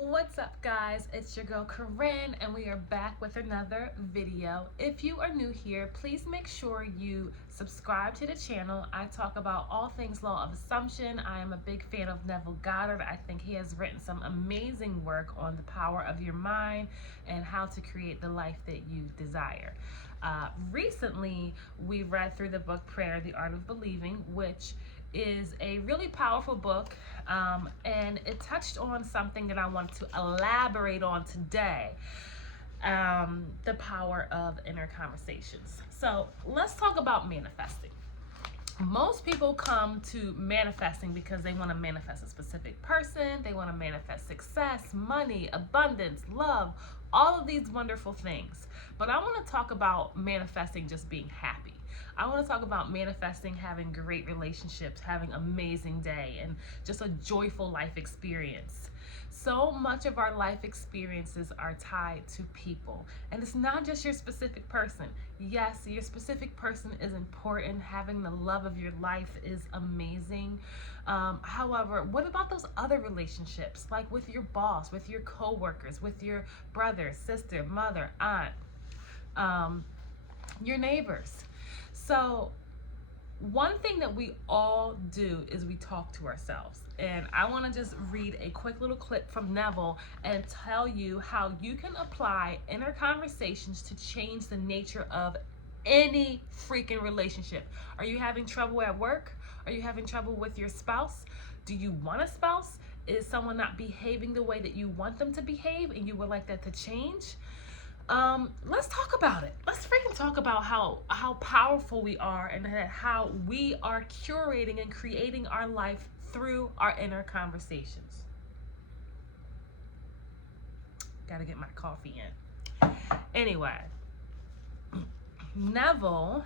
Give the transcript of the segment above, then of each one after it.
What's up, guys? It's your girl Koren, and we are back with another video. If you are new here, please make sure you subscribe to the channel. I talk about all things law of assumption. I am a big fan of Neville Goddard. I think he has written some amazing work on the power of your mind and how to create the life that you desire. Recently, we read through the book Prayer, the Art of Believing, which is a really powerful book, and it touched on something that I want to elaborate on today, the power of inner conversations. So let's talk about manifesting. Most people come to manifesting because they want to manifest a specific person, they want to manifest success, money, abundance, love, all of these wonderful things. But I want to talk about manifesting just being happy. I want to talk about manifesting having great relationships, having an amazing day, and just a joyful life experience. So much of our life experiences are tied to people, and it's not just your specific person. Yes, your specific person is important. Having the love of your life is amazing. However, what about those other relationships, like with your boss, with your coworkers, with your brother, sister, mother, aunt, your neighbors? So one thing that we all do is we talk to ourselves. And I want to just read a quick little clip from Neville and tell you how you can apply inner conversations to change the nature of any freaking relationship. Are you having trouble at work? Are you having trouble with your spouse? Do you want a spouse? Is someone not behaving the way that you want them to behave and you would like that to change? Let's talk about it. Let's freaking talk about how powerful we are and how we are curating and creating our life through our inner conversations. Gotta get my coffee in. Anyway, Neville,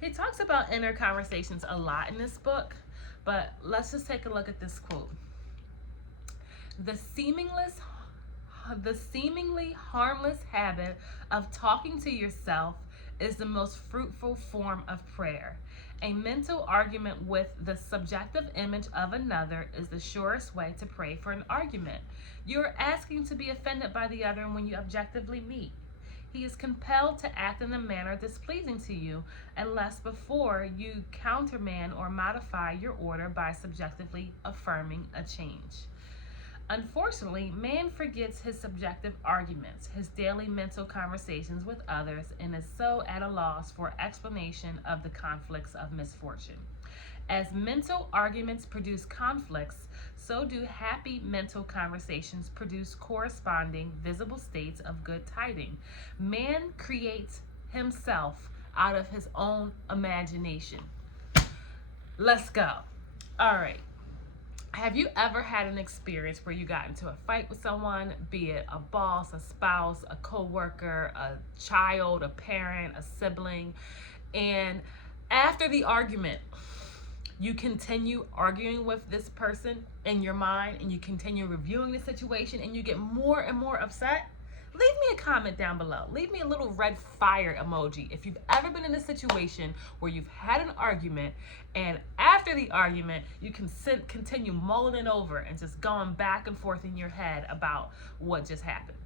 he talks about inner conversations a lot in this book, but let's just take a look at this quote. The seemingly harmless habit of talking to yourself is the most fruitful form of prayer. A mental argument with the subjective image of another is the surest way to pray for an argument. You are asking to be offended by the other when you objectively meet. He is compelled to act in a manner displeasing to you unless before you countermand or modify your order by subjectively affirming a change. Unfortunately, man forgets his subjective arguments, his daily mental conversations with others, and is so at a loss for explanation of the conflicts of misfortune. As mental arguments produce conflicts, so do happy mental conversations produce corresponding visible states of good tiding. Man creates himself out of his own imagination. Let's go. All right. Have you ever had an experience where you got into a fight with someone, be it a boss, a spouse, a coworker, a child, a parent, a sibling, and after the argument, you continue arguing with this person in your mind and you continue reviewing the situation and you get more and more upset? Leave me a comment down below. Leave me a little red fire emoji if you've ever been in a situation where you've had an argument and after the argument you can continue mulling it over and just going back and forth in your head about what just happened.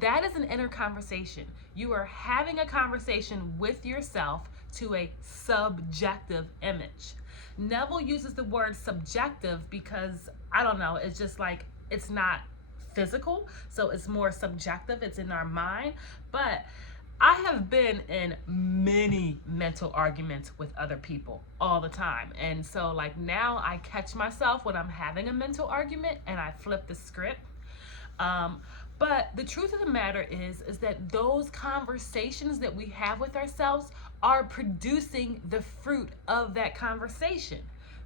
That is an inner conversation. You are having a conversation with yourself to a subjective image. Neville uses the word subjective because, I don't know, it's just like, it's not physical, so it's more subjective. It's in our mind. But I have been in many mental arguments with other people all the time, and so like now I catch myself when I'm having a mental argument and I flip the script. But the truth of the matter is that those conversations that we have with ourselves are producing the fruit of that conversation.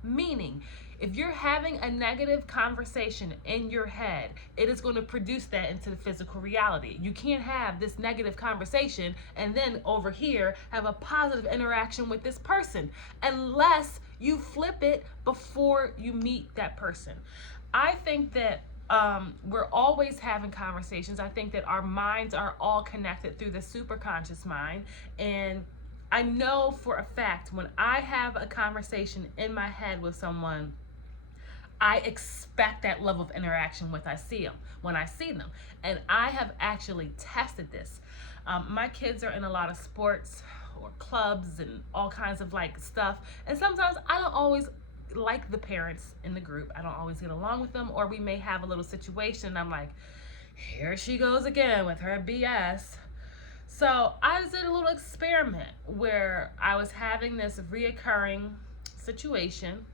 Meaning, if you're having a negative conversation in your head, it is going to produce that into the physical reality. You can't have this negative conversation and then over here have a positive interaction with this person unless you flip it before you meet that person. I think that we're always having conversations. I think that our minds are all connected through the superconscious mind, and I know for a fact when I have a conversation in my head with someone, I expect that level of interaction when I see them. And I have actually tested this. My kids are in a lot of sports or clubs and all kinds of like stuff. And sometimes I don't always like the parents in the group. I don't always get along with them, or we may have a little situation. And I'm like, here she goes again with her BS. So I did a little experiment where I was having this reoccurring situation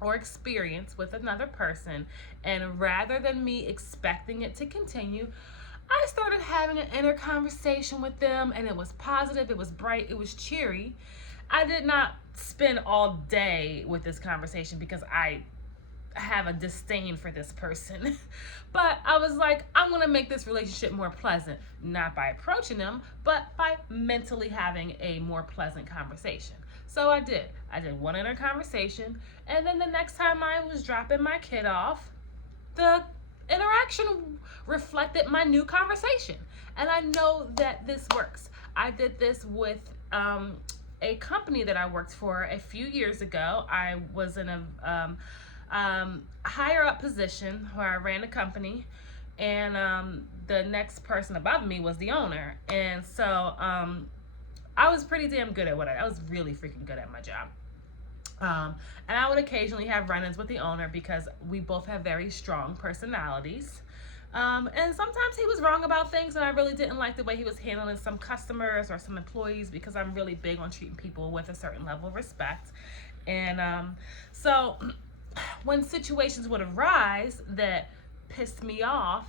or experience with another person, and rather than me expecting it to continue, I started having an inner conversation with them, and it was positive, it was bright, it was cheery. I did not spend all day with this conversation because I have a disdain for this person. But I was like, I'm gonna make this relationship more pleasant, not by approaching them, but by mentally having a more pleasant conversation. So I did one inner conversation, and then the next time I was dropping my kid off, the interaction reflected my new conversation. And I know that this works. I did this with a company that I worked for a few years ago. I was in a higher up position where I ran a company, and the next person above me was the owner. And so I was pretty damn good at I was really freaking good at my job. And I would occasionally have run-ins with the owner because we both have very strong personalities. And sometimes he was wrong about things, and I really didn't like the way he was handling some customers or some employees, because I'm really big on treating people with a certain level of respect. And so when situations would arise that pissed me off,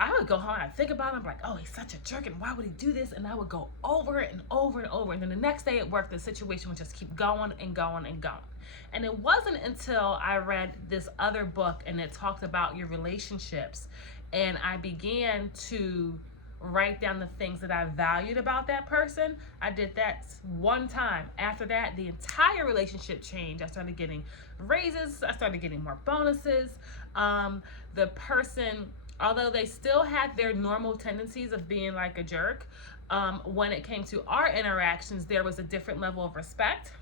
I would go home and I'd think about it. I'm like, oh, he's such a jerk, and why would he do this? And I would go over it and over and over. And then the next day at work, the situation would just keep going and going and going. And it wasn't until I read this other book and it talked about your relationships, and I began to write down the things that I valued about that person. I did that one time. After that, the entire relationship changed. I started getting raises. I started getting more bonuses. The person, although they still had their normal tendencies of being like a jerk, when it came to our interactions, there was a different level of respect.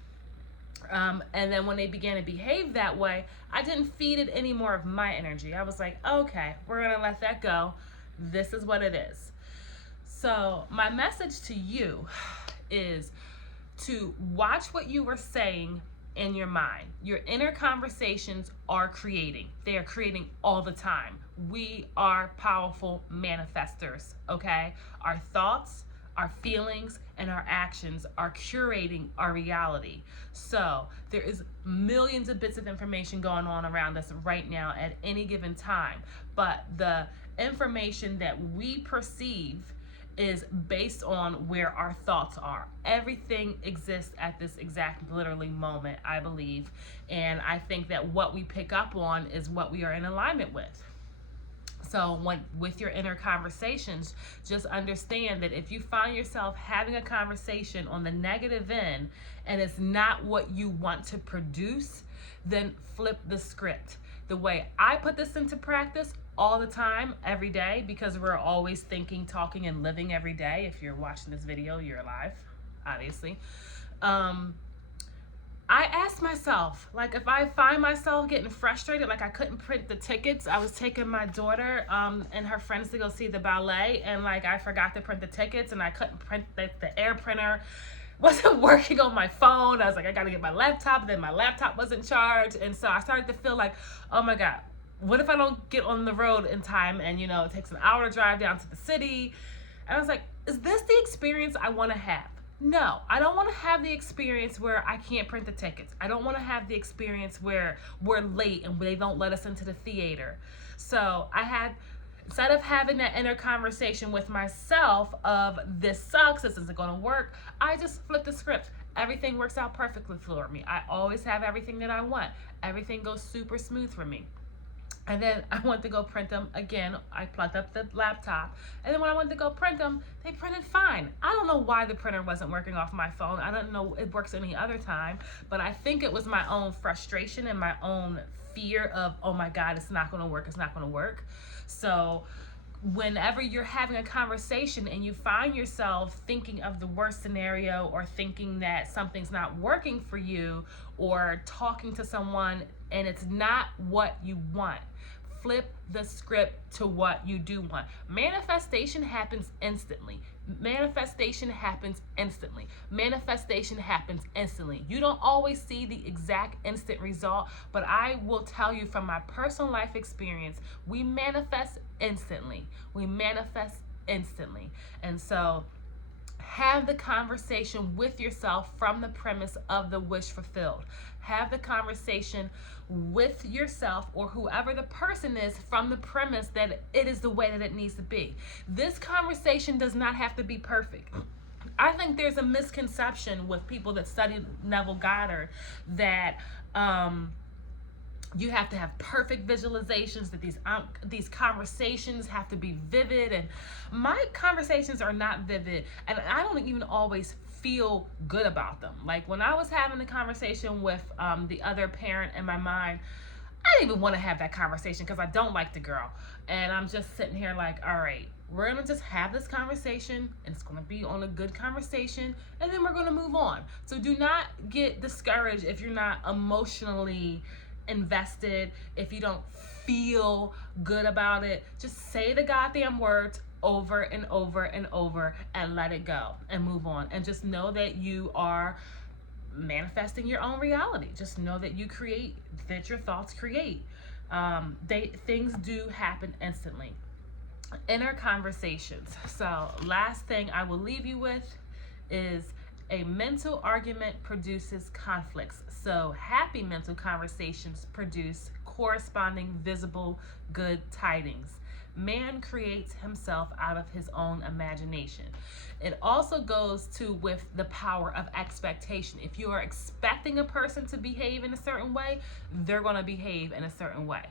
And then when they began to behave that way, I didn't feed it any more of my energy. I was like, okay, we're going to let that go. This is what it is. So my message to you is to watch what you were saying in your mind. Your inner conversations are creating. They are creating all the time. We are powerful manifestors, okay? Our thoughts, our feelings, and our actions are curating our reality. So there is millions of bits of information going on around us right now at any given time. But the information that we perceive is based on where our thoughts are. Everything exists at this exact literally moment, I believe. And I think that what we pick up on is what we are in alignment with. So with your inner conversations, just understand that if you find yourself having a conversation on the negative end and it's not what you want to produce, then flip the script. The way I put this into practice all the time, every day, because we're always thinking, talking, and living every day. If you're watching this video, you're alive, obviously. I asked myself, like, if I find myself getting frustrated, like I couldn't print the tickets. I was taking my daughter and her friends to go see the ballet, and like I forgot to print the tickets, and I couldn't print the air printer wasn't working on my phone. I was like, I gotta get my laptop. Then my laptop wasn't charged, and so I started to feel like, oh my God, what if I don't get on the road in time, and you know, it takes an hour to drive down to the city? And I was like, is this the experience I want to have? No, I don't want to have the experience where I can't print the tickets. I don't want to have the experience where we're late and they don't let us into the theater. So instead of having that inner conversation with myself of this sucks, this isn't going to work, I just flipped the script. Everything works out perfectly for me. I always have everything that I want. Everything goes super smooth for me. And then I went to go print them again. I plugged up the laptop. And then when I went to go print them, they printed fine. I don't know why the printer wasn't working off my phone. I don't know it works any other time. But I think it was my own frustration and my own fear of, oh my God, it's not going to work. It's not going to work. So whenever you're having a conversation and you find yourself thinking of the worst scenario, or thinking that something's not working for you, or talking to someone and it's not what you want, flip the script to what you do want. Manifestation happens instantly. Manifestation happens instantly. Manifestation happens instantly. You don't always see the exact instant result, but I will tell you from my personal life experience, we manifest instantly. We manifest instantly. And so have the conversation with yourself from the premise of the wish fulfilled. Have the conversation with yourself, or whoever the person is, from the premise that it is the way that it needs to be. This conversation does not have to be perfect. I think there's a misconception with people that study Neville Goddard that you have to have perfect visualizations, that these conversations have to be vivid, and my conversations are not vivid, and I don't even always feel good about them. Like when I was having a conversation with the other parent in my mind, I didn't even want to have that conversation because I don't like the girl, and I'm just sitting here like, all right, we're gonna just have this conversation, and it's gonna be on a good conversation, and then we're gonna move on. So do not get discouraged if you're not emotionally invested, if you don't feel good about it. Just say the goddamn words over and over and over, and let it go and move on, and just know that you are manifesting your own reality. Just know that you create, that your thoughts create. Things do happen instantly. Inner conversations. So last thing I will leave you with is a mental argument produces conflicts. So happy mental conversations produce corresponding visible good tidings. Man creates himself out of his own imagination. It also goes to with the power of expectation. If you are expecting a person to behave in a certain way, they're going to behave in a certain way.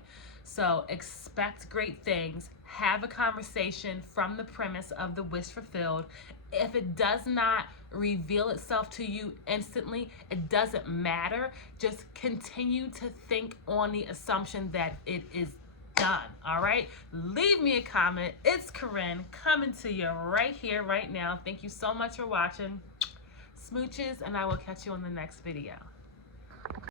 So expect great things. Have a conversation from the premise of the wish fulfilled. If it does not reveal itself to you instantly, it doesn't matter. Just continue to think on the assumption that it is done. All right, leave me a comment. It's Koren coming to you right here, right now. Thank you so much for watching. Smooches, and I will catch you on the next video.